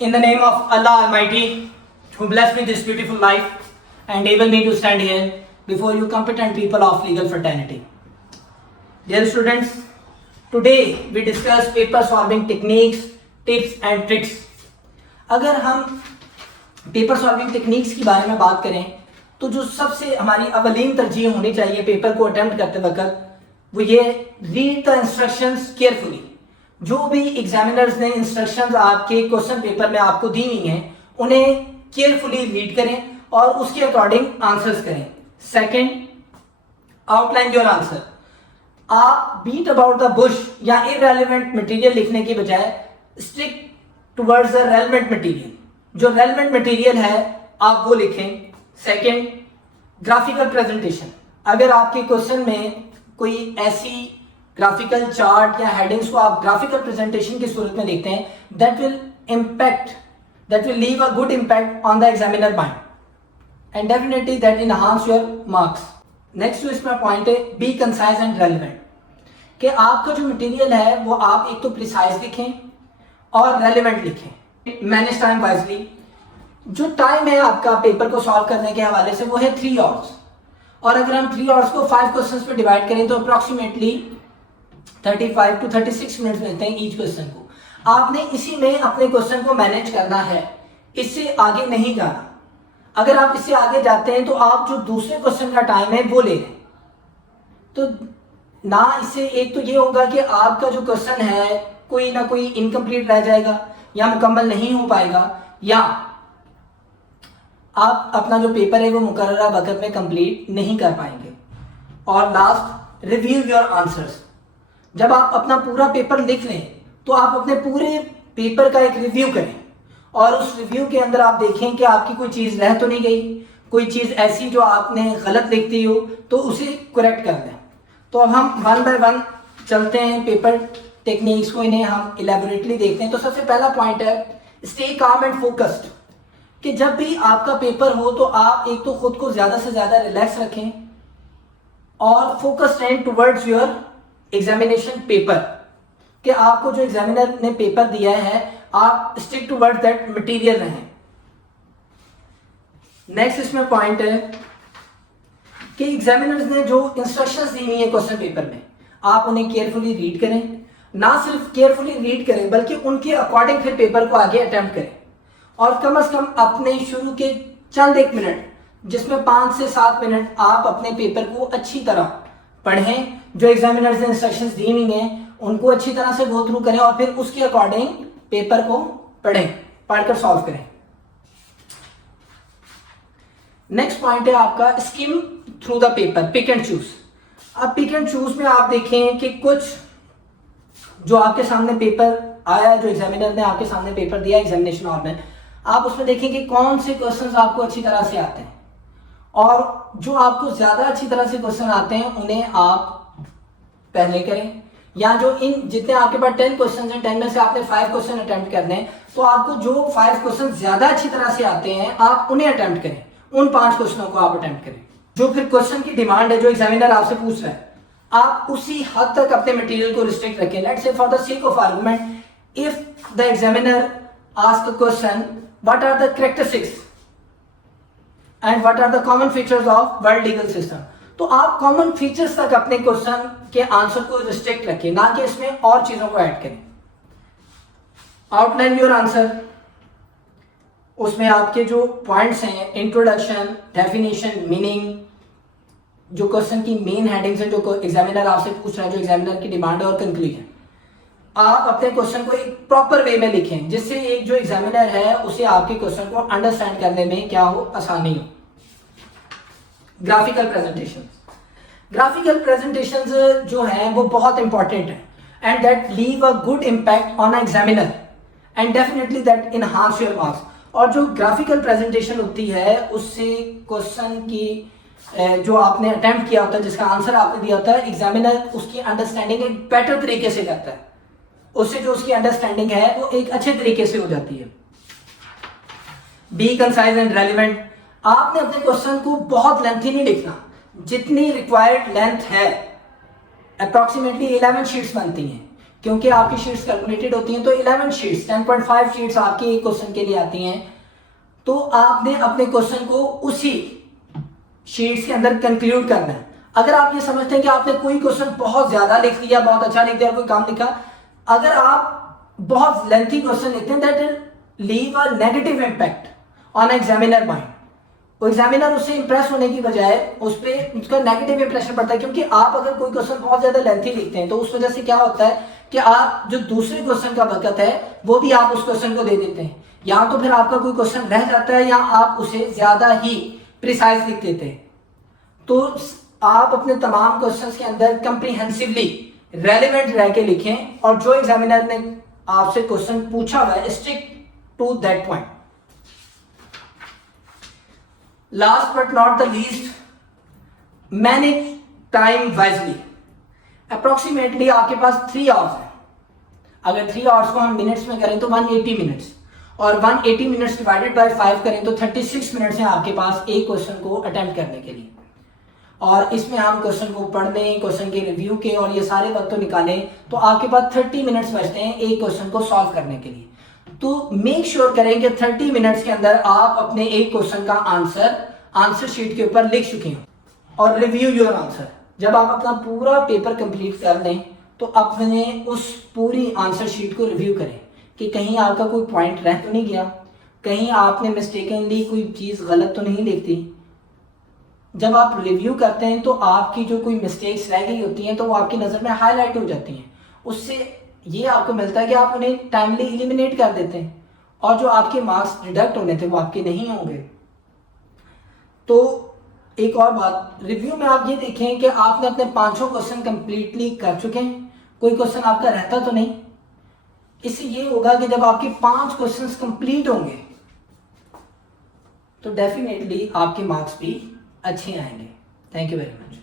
In the name of Allah Almighty, who blessed me this beautiful life and able me to stand here before you competent people of legal fraternity. Dear students, today we discuss paper solving techniques, tips and tricks. अगर हम paper solving techniques के बारे में बात करें तो जो सबसे हमारी अवलीन तरजीह होनी चाहिए पेपर को अटेम्प्ट करते वक्त वो ये, रीड द इंस्ट्रक्शंस केयरफुली. जो भी एग्जामिनर्स ने इंस्ट्रक्शंस आपके क्वेश्चन पेपर में आपको दी हुई हैं उन्हें केयरफुली रीड करें और उसके अकॉर्डिंग आंसर्स करें. Second, outline your answer. आप बीट अबाउट द बुश या इररेलेवेंट मटेरियल लिखने की बजाय stick towards the relevant material. जो रेलेवेंट मटेरियल है आप वो लिखें. Second, graphical presentation. अगर आपके क्वेश्चन में कोई ऐसी ग्राफिकल चार्ट या हेडिंग्स को आप ग्राफिकल प्रेजेंटेशन की सूरत में देखते हैं, that will leave a good impact on the examiner mind and definitely that enhance your marks. Next जो इसमें पॉइंट है, बी कंसाइज एंड रेलेवेंट. कि आपका जो मटेरियल है वो आप एक तो प्रिसाइज लिखें और रेलेवेंट लिखें. Manage time wisely. जो टाइम है आपका पेपर को सॉल्व करने के हवाले से वो है 3 आवर्स, और अगर हम 3 आवर्स को 5 क्वेश्चंस पे डिवाइड करें तो अप्रॉक्सीमेटली 35 to 36 मिनट्स मिलते हैं ईच क्वेश्चन को. आपने इसी में अपने क्वेश्चन को मैनेज करना है, इससे आगे नहीं जाना. अगर आप इससे आगे जाते हैं तो आप जो दूसरे क्वेश्चन का टाइम है वो ले लें, तो ना इससे एक तो ये होगा कि आपका जो क्वेश्चन है कोई ना कोई इनकम्प्लीट रह जाएगा या मुकम्मल नहीं हो पाएगा, या आप अपना जो पेपर है वो मुकर्ररा वक्त में कंप्लीट नहीं कर पाएंगे. और लास्ट, रिव्यू योर आंसर्स. जब आप अपना पूरा पेपर लिख लें तो आप अपने पूरे पेपर का एक रिव्यू करें और उस रिव्यू के अंदर आप देखें कि आपकी कोई चीज़ रह तो नहीं गई, कोई चीज़ ऐसी जो आपने गलत लिख दी हो तो उसे करेक्ट कर दें. तो अब हम 1 by 1 चलते हैं पेपर टेक्निक्स को, इन्हें हम इलेबोरेटली देखते हैं. तो सबसे पहला पॉइंट है, स्टे काम एंड फोकस्ड. कि जब भी आपका पेपर हो तो आप एक तो खुद को ज़्यादा से ज़्यादा रिलैक्स रखें और फोकस रहें टुवर्ड्स योर एग्जामिनेशन पेपर. कि आपको जो एग्जामिनर ने पेपर दिया है आप स्टिक टुवर्ड्स दैट मटेरियल रहें. नेक्स्ट इसमें पॉइंट है कि एग्जामिनर्स ने जो इंस्ट्रक्शंस दी हुई है क्वेश्चन पेपर में आप उन्हें केयरफुली रीड करें. ना सिर्फ केयरफुली रीड करें बल्कि उनके अकॉर्डिंग फिर पेपर को आगे अटेम्प्ट करें. और कम से कम अपने शुरू के चंद 1 मिनट, जिसमें 5 से 7 मिनट आप अपने पेपर को अच्छी तरह पढ़ें. जो एग्जामिनर्स ने इंस्ट्रक्शंस दी हुई हैं उनको अच्छी तरह से गो थ्रू करें और फिर उसके अकॉर्डिंग पेपर को पढ़कर सॉल्व करें. नेक्स्ट पॉइंट है आपका, skim through the paper, pick and choose. अब पिक एंड चूज में आप देखें कि कुछ जो आपके सामने पेपर आया, जो एग्जामिनर ने आपके सामने पेपर दिया एग्जामिनेशन हॉल में, आप उसमें देखें कि कौन से क्वेश्चंस आपको अच्छी तरह से आते हैं और जो आपको ज़्यादा अच्छी तरह से क्वेश्चन आते हैं उन्हें आप पहले करें. या जो इन जितने आपके पास 10 क्वेश्चन हैं, 10 में से आपने 5 क्वेश्चन अटेम्प्ट करने हैं तो आपको जो 5 क्वेश्चन ज़्यादा अच्छी तरह से आते हैं आप उन्हें अटेम्प्ट करें. उन 5 क्वेश्चनों को आप अटेम्प्ट करें. जो फिर क्वेश्चन की डिमांड है, जो एग्जामिनर आपसे पूछ रहा है, आप उसी हद तक अपने मटेरियल को रिस्ट्रिक्ट रखें. Let's say for the sake of argument, if the examiner asks a question, what are the characteristics and what are the common features of world legal system, तो आप कॉमन फीचर्स तक अपने question के answer को restrict रखें, ना कि इसमें और चीजों को ऐड करें. Outline your answer. उसमें आपके जो पॉइंट्स हैं, इंट्रोडक्शन, डेफिनेशन, मीनिंग, जो क्वेश्चन की मेन हेडिंग्स है, जो एग्जामिनर आपसे पूछ रहा है, जो एग्जामिनर की डिमांड है, और कंक्लूजन, आप अपने क्वेश्चन को एक प्रॉपर वे में लिखें जिससे एक जो एग्जामिनर है उसे आपके क्वेश्चन को अंडरस्टैंड करने में क्या हो, आसानी हो. Graphical presentation. ग्राफिकल प्रेजेंटेशंस जो हैं वो बहुत इंपॉर्टेंट है and that leave a good impact on examiner and definitely that enhance your marks. और जो ग्राफिकल प्रेजेंटेशन होती है उससे क्वेश्चन की जो आपने अटेम्प्ट किया होता है, जिसका आंसर आपने दिया होता है, एग्जामिनर उसकी अंडरस्टैंडिंग एक बेटर तरीके से करता है. उससे जो उसकी अंडरस्टैंडिंग है वो एक अच्छे तरीके से हो जाती है. B concise and relevant. आपने अपने क्वेश्चन को बहुत लेंथी नहीं लिखना. जितनी रिक्वायर्ड लेंथ है, अप्रॉक्सीमेटली 11 शीट्स बनती हैं, क्योंकि आपकी शीट्स कैलकुलेटेड होती हैं, तो 11 शीट्स 10.5 शीट्स आपके एक क्वेश्चन के लिए आती हैं। तो आपने अपने क्वेश्चन को उसी शीट्स के अंदर कंक्लूड करना है। अगर आप ये समझते हैं कि आपने कोई क्वेश्चन बहुत ज्यादा लिख लिया, बहुत अच्छा लिख दिया, कोई काम लिखा, अगर आप बहुत लेंथी क्वेश्चन लिखते हैं, that leave a negative impact on examiner mind. वो एग्जामिनर उससे इंप्रेस होने की बजाय उस पर उसका नेगेटिव इंप्रेशन पड़ता है, क्योंकि आप अगर कोई क्वेश्चन बहुत ज्यादा लेंथी लिखते हैं तो उस वजह से क्या होता है कि आप जो दूसरे क्वेश्चन का वक्त है वो भी आप उस क्वेश्चन को दे देते हैं, या तो फिर आपका कोई क्वेश्चन रह जाता है या आप उसे ज्यादा ही प्रिसाइज लिख देते हैं। तो आप अपने तमाम क्वेश्चंस के अंदर कंप्रीहेंसिवली रेलेवेंट रह के लिखें, और जो एग्जामिनर ने आपसे क्वेश्चन पूछा हुआ है stick to that point. Last but not the least, manage time wisely. Approximately आपके पास 3 आवर्स है। अगर 3 आवर्स को हम मिनट्स में करें तो 180 मिनट्स, और 180 मिनट्स डिवाइडेड बाय 5 करें तो 36 मिनट्स हैं आपके पास एक क्वेश्चन को अटेम्प्ट करने के लिए। और इसमें हम क्वेश्चन को पढ़ने, क्वेश्चन के रिव्यू के और ये सारे वक्त तो निकालें तो आपके पास 30 मिनट्स बचते हैं एक क्वेश्चन को सॉल्व करने के लिए। तो मेक श्योर करें कि 30 मिनट्स के अंदर आप अपने एक क्वेश्चन का आंसर शीट के ऊपर लिख चुके हैं। और रिव्यू योर आंसर, जब आप अपना पूरा पेपर कंप्लीट कर लें तो अपने उस पूरी आंसर शीट को रिव्यू करें कि कहीं आपका कोई पॉइंट रह तो नहीं गया, कहीं आपने मिस्टेकनली कोई चीज़ गलत तो नहीं लिख दी। जब आप रिव्यू करते हैं तो आपकी जो कोई मिस्टेक्स रह गई होती हैं तो वो आपकी नज़र में हाईलाइट हो जाती हैं। उससे ये आपको मिलता है कि आप उन्हें टाइमली एलिमिनेट कर देते हैं, और जो आपके मार्क्स डिडक्ट होने थे वो आपके नहीं होंगे। तो एक और बात, रिव्यू में आप ये देखें कि आपने अपने 5 क्वेश्चन कंप्लीटली कर चुके हैं, कोई क्वेश्चन आपका रहता तो नहीं। इससे ये होगा कि जब आपके 5 क्वेश्चंस कंप्लीट होंगे तो डेफिनेटली आपके मार्क्स भी अच्छे आएंगे। Thank you very much.